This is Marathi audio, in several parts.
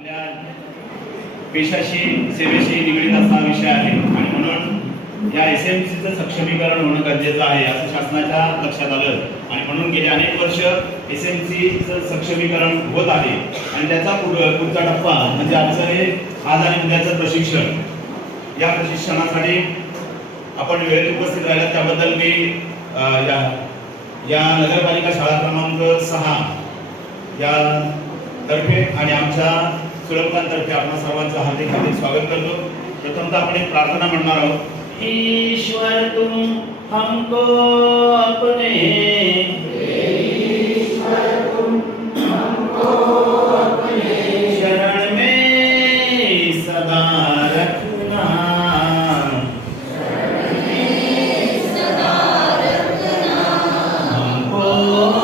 आपल्या पेशाशी सेवेशी निगडीत असा विषय आहे आणि म्हणून या एसएमसीचं सक्षमीकरण होणं गरजेचं आहे असं शासनाच्या लक्षात आलं आणि म्हणून गेले अनेक वर्ष एसएमसीचं सक्षमीकरण होत आहे आणि त्याचा पुढचा टप्पा म्हणजे आमचं हे आज आणि उद्याचं प्रशिक्षण. या प्रशिक्षणासाठी आपण वेळेत उपस्थित राहिलात त्याबद्दल मी या नगरपालिका शाळा क्रमांक 6 या तर्फे आणि आमच्या सुलभकांतर्फे आपण सर्वांचं हार्दिक हार्दिक स्वागत करतो. प्रथमतः आपण एक प्रार्थना म्हणणार आहोत. ईश्वर तुम हमको अपने शरण में सदा रखना, हमको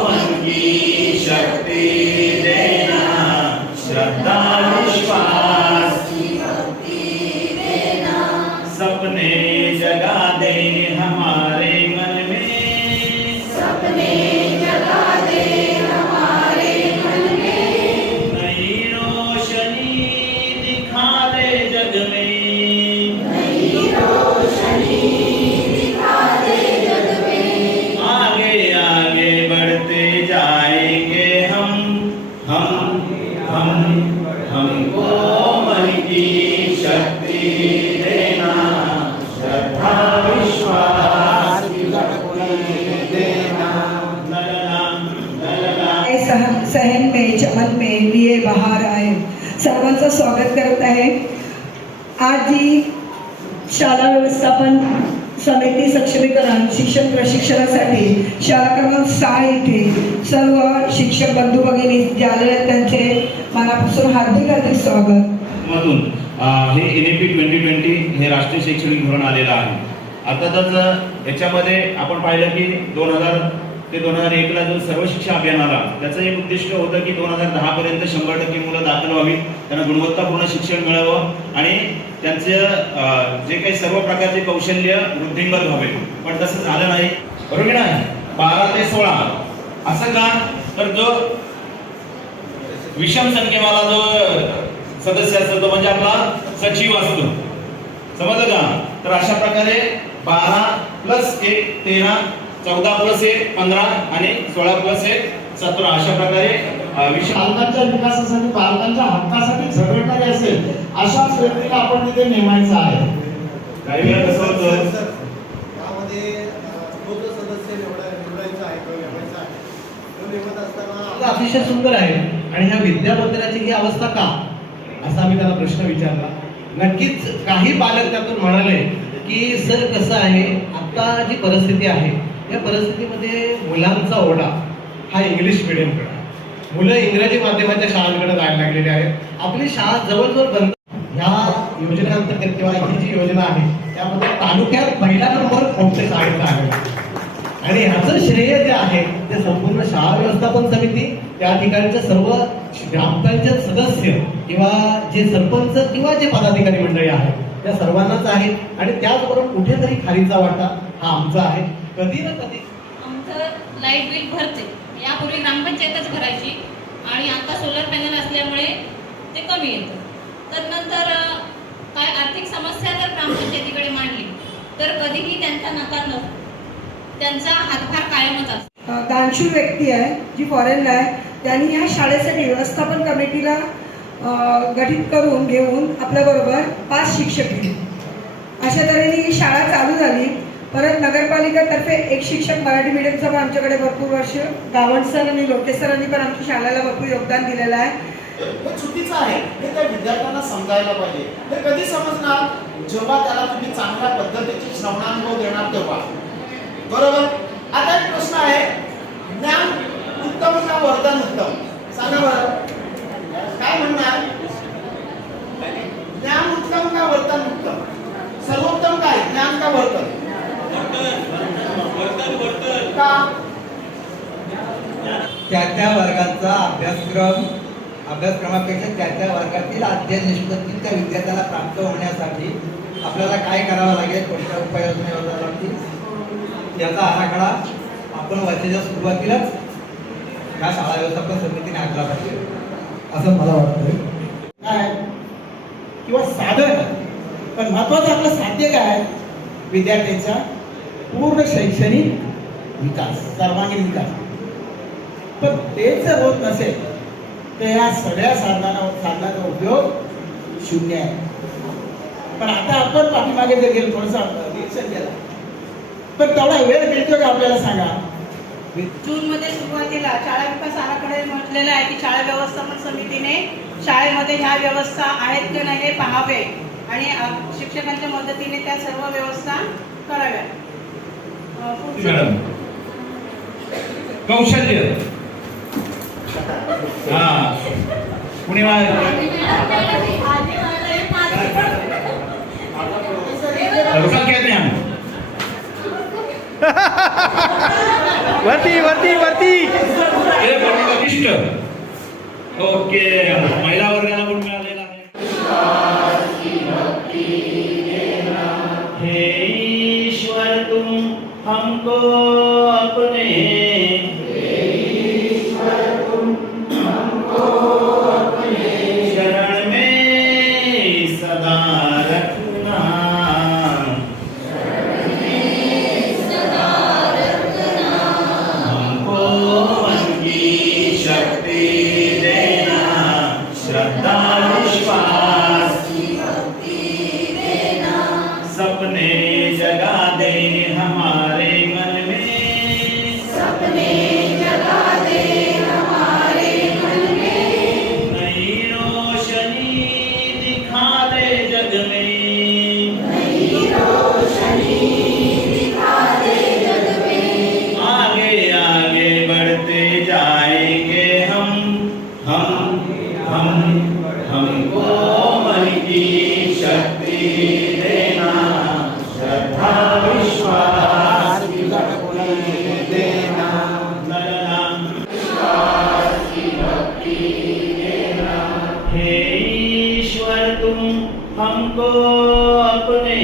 मन की शक्ति देना, श्रद्धा विश्वास की भक्ति देना, सपने जगा दे हमारे मन में, सपने जगा दे हमारे मन में, नई रोशनी दिखा दे जग में, नई रोशनी दिखा दे जग में, आगे आगे बढ़ते जाएंगे हमको मन की शक्ति देना, श्रद्धा विश्वास की भक्ति देना, सहन में चमन में लिए बाहर आए. सर्वांचं स्वागत करत आहे. आज जी शाळा व्यवस्थापन समिती सक्षमीकरण शिक्षण प्रशिक्षणासाठी शाळा क्रमांक 6 इथे सर्व शिक्षक बंधू भगिनी जे आलेले आहेत त्यांचे मनापासून हार्दिक हार्दिक स्वागत. मधून हे NEP 2020 हे राष्ट्रीय शैक्षणिक धोरण आलेलं आहे. अर्थातच याच्यामध्ये आपण पाहिलं की 2000 ते 2001 ला जो सर्व शिक्षा अभियान आला त्याचं एक उद्दिष्ट होतं की 2010 पर्यंत 100% मुलं दाखल व्हावी, त्यांना गुणवत्तापूर्ण शिक्षण मिळावं आणि त्यांचं जे काही सर्व प्रकारचे कौशल्य वृद्धिंगत व्हावे. पण तसं झालं नाही, बरोबर नाही. 12 ते 16 असं का, तर जो विषम संख्येवाला जो सदस्य असतो तो म्हणजे आपला सचिव असतो, समजलं का. तर अशा प्रकारे 12 + 1 13, 14 + 1 15 आणि 16 + 1 17 अशा प्रकारे बालकांच्या विकासासाठी बालकांच्या हक्कासाठी झगडणारे असेल अशाच व्यक्तीला आपण तिथे नेमायचं आहे. काही वेळा कसं होतं त्यामध्ये तो जो सदस्य निवडायचा आहे किंवा नेमायचा आहे तो नेमत असताना अतिशय सुंदर आहे. आणि ह्या विद्यापत्राची ही अवस्था का, असा मी त्याला प्रश्न विचारला. नक्कीच काही पालक त्यातून म्हणाले की सर कसं आहे, आता जी परिस्थिती आहे या परिस्थितीमध्ये मुलांचा ओढा हा इंग्लिश मिडियमकडे, मुलं इंग्रजी माध्यमाच्या शाळांकडे जायला लागलेली आहेत. आपली शाळा जवळजवळ बंद. ह्या योजनेअंतर्गत किंवा ही जी योजना आहे त्यामध्ये तालुक्यात पहिला नंबर कोणत्या शाळेचा आहे आणि ह्याचं श्रेय जे आहे ते संपूर्ण शाळा व्यवस्थापन समिती, त्या ठिकाणचे सर्व ग्रामपंचायत सदस्य किंवा जे सरपंच किंवा जे पदाधिकारी मंडळी आहेत त्या सर्वांनाच आहे. आणि त्याचबरोबर कुठेतरी खालीचा वाटा हा आमचा आहे. कधी ना कधी आमचं लाईट बिल भरते, यापूर्वी ग्रामपंचायतच भरायची आणि आता सोलर पॅनल असल्यामुळे ते कमी येतं. तर नंतर काय आर्थिक समस्या जर ग्रामपंचायतीकडे मांडली तर कधीही त्यांचा नकार नसतो, त्यांचा हातभार कायमच असतो. दानशूर व्यक्ती आहे जी फॉरेनला आहे, त्यांनी ह्या शाळेसाठी व्यवस्थापन कमिटीला गठीत करून घेऊन आपल्याबरोबर 5 शिक्षक घेतले. अशा तऱ्हेने ही शाळा चालू झाली. परत नगरपालिकेतर्फे एक शिक्षक मराठी मीडियमचा पण आमच्याकडे भरपूर वर्ष, गावंड सर आणि लोकेश सरांनी पण आमच्या शाळेला भरपूर योगदान दिलेलं आहे. हे चुकीचं आहे हे त्या विद्यार्थ्यांना समजायला पाहिजे. हे कधी समजणार, जेव्हा त्याला तुम्ही चांगल्या पद्धतीचे श्रवणानुभव देणार तेव्हा, बरोबर. आता एक प्रश्न आहे, ज्ञान उत्तम का वर्तन उत्तम, सांगा बरं. काय म्हणणार, ज्ञान उत्तम का वर्तन उत्तम, सर्वोत्तम काय, ज्ञान का वर्तन? का? त्या वर्गाचा अभ्यासक्रमापेक्षा त्या वर्गातील अध्ययन निष्पत्ती त्या विद्यार्थ्याला प्राप्त होण्यासाठी आपल्याला काय करावं लागेल, कोणत्या उपाययोजना योजाव्या लागतील याचा आराखडा आपण वर्षाच्या सुरुवातीलाच या शाळा व्यवस्थापन समितीने आखला पाहिजे असं मला वाटतं. काय किंवा साधन, पण महत्वाचं आपलं साध्य काय, विद्यार्थ्यांचा पूर्ण शैक्षणिक विकास, सर्वांगीण विकास. पण तेच जर होत नसेल तर ह्या सगळ्या साधनाचा उपयोग शून्य आहे. पण आता आपण पाठीमागे जर गेलो, थोडंसं निरीक्षण केलं, पण तेवढा वेळ मिळतो का आपल्याला सांगा? जूनमध्ये सुरुवातीला शाळा विकास आराखडे म्हटलेलं आहे की शाळा व्यवस्थापन समितीने शाळेमध्ये ह्या व्यवस्था आहेत की नाही हे पाहावे आणि शिक्षकांच्या मदतीने त्या सर्व व्यवस्था कराव्या. मॅडम कौशल्य हा पुणे रुका कहते हैं हम वरती वरती वरती हे वरिष्ठ. ओके, महिला वर्गाला पण मिळालेला आहे. हे ईश्वर तुम हमको अपने शरण में सदा रखना. हमको मन की शक्ति देना, श्रद्धा विश्वास सपने जगा दे हमारे मन में, सपने जगा दे हमारे मन में, नई रोशनी दिखा दे जग में, नई रोशनी दिखा दे जग में. आगे आगे बढ़ते जाएंगे हमको मन की शक्ति देना, श्रद्धा विश्वास देना, हे ईश्वर तुम हमको अपने